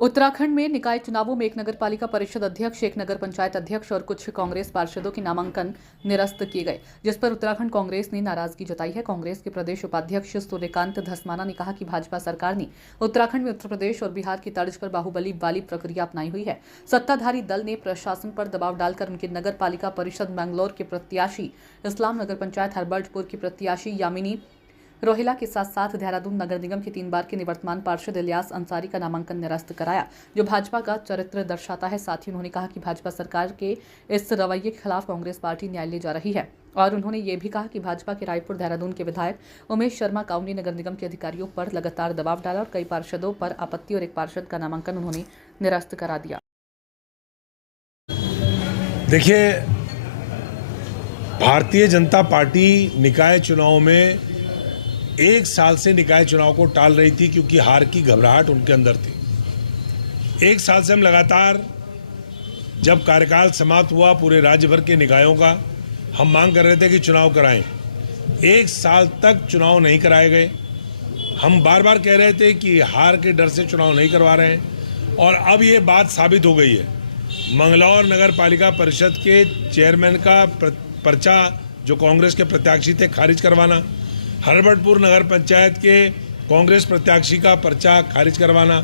उत्तराखंड में निकाय चुनावों में एक नगर पालिका परिषद अध्यक्ष, एक नगर पंचायत अध्यक्ष और कुछ कांग्रेस पार्षदों के नामांकन निरस्त किए गए, जिस पर उत्तराखंड कांग्रेस ने नाराजगी जताई है। कांग्रेस के प्रदेश उपाध्यक्ष सूर्यकांत धस्माना ने कहा कि भाजपा सरकार ने उत्तराखंड में उत्तर प्रदेश और बिहार की तर्ज पर बाहुबली वाली प्रक्रिया अपनाई हुई है। सत्ताधारी दल ने प्रशासन पर दबाव डालकर उनके नगर पालिका परिषद मैंगलोर के प्रत्याशी, इस्लाम नगर पंचायत हरबर्टपुर की प्रत्याशी यामिनी रोहिला के साथ साथ देहरादून नगर निगम के 3 बार के निवर्तमान पार्षद इलियास अंसारी का नामांकन निरस्त कराया, जो भाजपा का चरित्र दर्शाता है। साथ ही उन्होंने कहा कि भाजपा सरकार के इस रवैये के खिलाफ कांग्रेस पार्टी न्याय ले जा रही है। और उन्होंने ये भी कहा कि भाजपा के रायपुर देहरादून के विधायक उमेश शर्मा काऊ ने नगर निगम के अधिकारियों पर लगातार दबाव डाला और कई पार्षदों पर आपत्ति और एक पार्षद का नामांकन उन्होंने निरस्त करा दिया। देखिए, भारतीय जनता पार्टी निकाय चुनाव में 1 साल से निकाय चुनाव को टाल रही थी, क्योंकि हार की घबराहट उनके अंदर थी। 1 साल से हम लगातार, जब कार्यकाल समाप्त हुआ पूरे राज्य भर के निकायों का, हम मांग कर रहे थे कि चुनाव कराएं। 1 साल तक चुनाव नहीं कराए गए। हम बार बार कह रहे थे कि हार के डर से चुनाव नहीं करवा रहे हैं, और अब ये बात साबित हो गई है। मंगलौर नगर पालिका परिषद के चेयरमैन का पर्चा, जो कांग्रेस के प्रत्याशी थे, खारिज करवाना, हरबर्टपुर नगर पंचायत के कांग्रेस प्रत्याशी का पर्चा खारिज करवाना,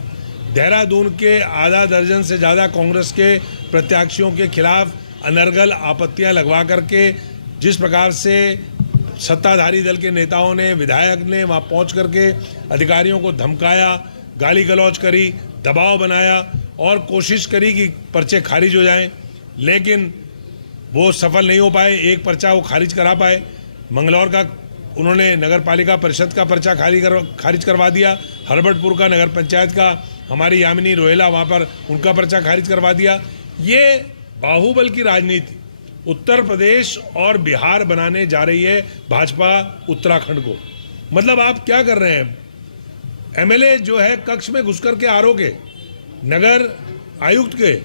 देहरादून के आधा दर्जन से ज़्यादा कांग्रेस के प्रत्याशियों के खिलाफ अनर्गल आपत्तियां लगवा करके, जिस प्रकार से सत्ताधारी दल के नेताओं ने, विधायक ने वहां पहुंच करके अधिकारियों को धमकाया, गाली गलौज करी, दबाव बनाया और कोशिश करी कि पर्चे खारिज हो जाएं, लेकिन वो सफल नहीं हो पाए। एक पर्चा वो खारिज करा पाए। मंगलौर का उन्होंने नगर पालिका परिषद का पर्चा खारिज करवा दिया। हरबर्टपुर का नगर पंचायत का हमारी यामिनी रोहिला, वहाँ पर उनका पर्चा खारिज करवा दिया। ये बाहुबल की राजनीति उत्तर प्रदेश और बिहार बनाने जा रही है भाजपा उत्तराखंड को। मतलब आप क्या कर रहे हैं? एमएलए जो है कक्ष में घुस कर के आरओ के, नगर आयुक्त के,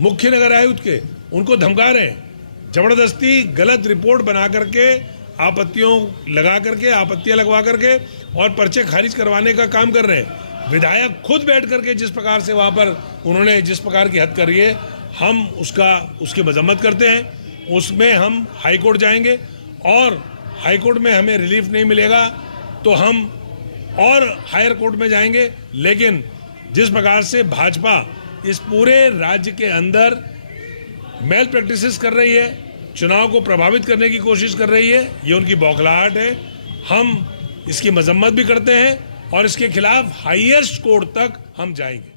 मुख्य नगर आयुक्त के, उनको धमका रहे हैं, जबरदस्ती गलत रिपोर्ट बना करके, आपत्तियां लगवा करके और पर्चे खारिज करवाने का काम कर रहे हैं। विधायक खुद बैठ करके जिस प्रकार से वहां पर उन्होंने जिस प्रकार की हद करी है, हम उसकी मजम्मत करते हैं। उसमें हम हाई कोर्ट जाएंगे, और हाई कोर्ट में हमें रिलीफ नहीं मिलेगा तो हम और हायर कोर्ट में जाएंगे। लेकिन जिस प्रकार से भाजपा इस पूरे राज्य के अंदर मेल प्रैक्टिसेस कर रही है, चुनाव को प्रभावित करने की कोशिश कर रही है, ये उनकी बौखलाहट है। हम इसकी मजम्मत भी करते हैं और इसके खिलाफ हाईएस्ट कोर्ट तक हम जाएंगे।